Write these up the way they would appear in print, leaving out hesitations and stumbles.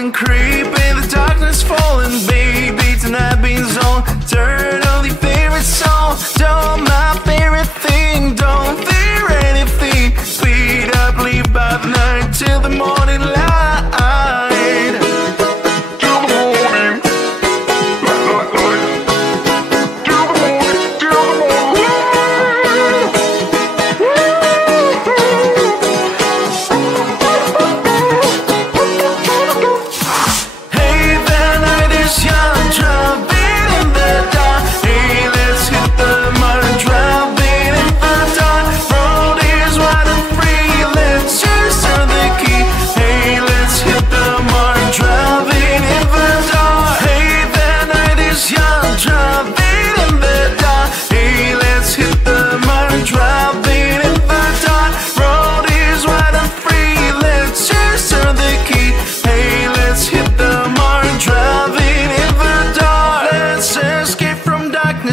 and creep in the darkness falling, baby, tonight being on. Turn on the favorite song, don't my favorite thing, don't fear anything. Speed up, leave by the night till the morning light.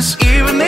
Shiny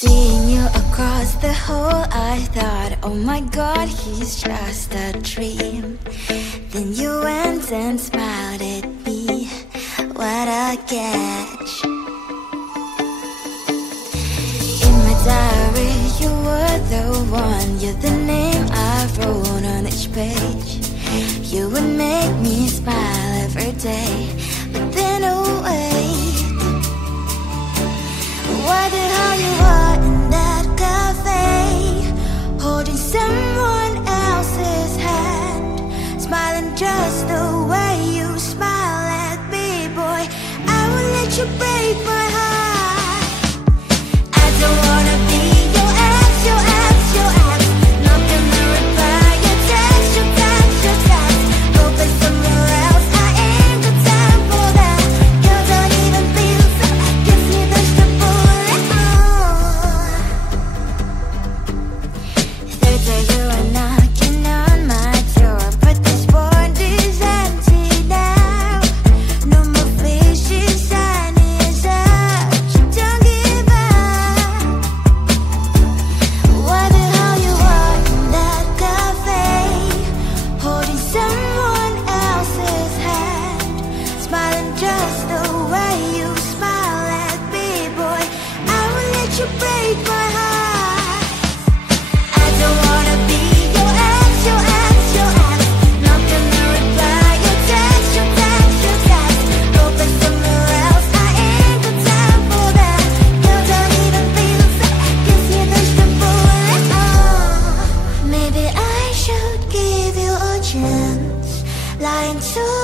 Seeing you across the hall, I thought, oh my god, he's just a dream. Then you went and smiled at me, what a catch. In my diary, you were the one, you're the name I wrote on each page. You would make me smile every day, but then oh wait, why the hell you are in that cafe, holding someone else's hand, smiling just the way you smile at me, boy. I will let you break my heart. I don't wanna be your ex, your ex, your ex. Not gonna reply your text, your text, your text. Go play somewhere else, I ain't got time for that. You don't even feel so, gives me vegetable. Third day you are knocking on my door, but this board is empty now. No more faces, sign is up. You don't give up. Why the hell you are in that cafe, holding someone else's hand, smiling just the way you smile at me, boy. I will let you break my heart. I don't wanna be your ex, your ex, your ex. Not gonna reply your text, your text, your text. Go play somewhere else, I ain't got time for that. You don't even feel so, gives me vegetable. Maybe I should give you a chance, lying to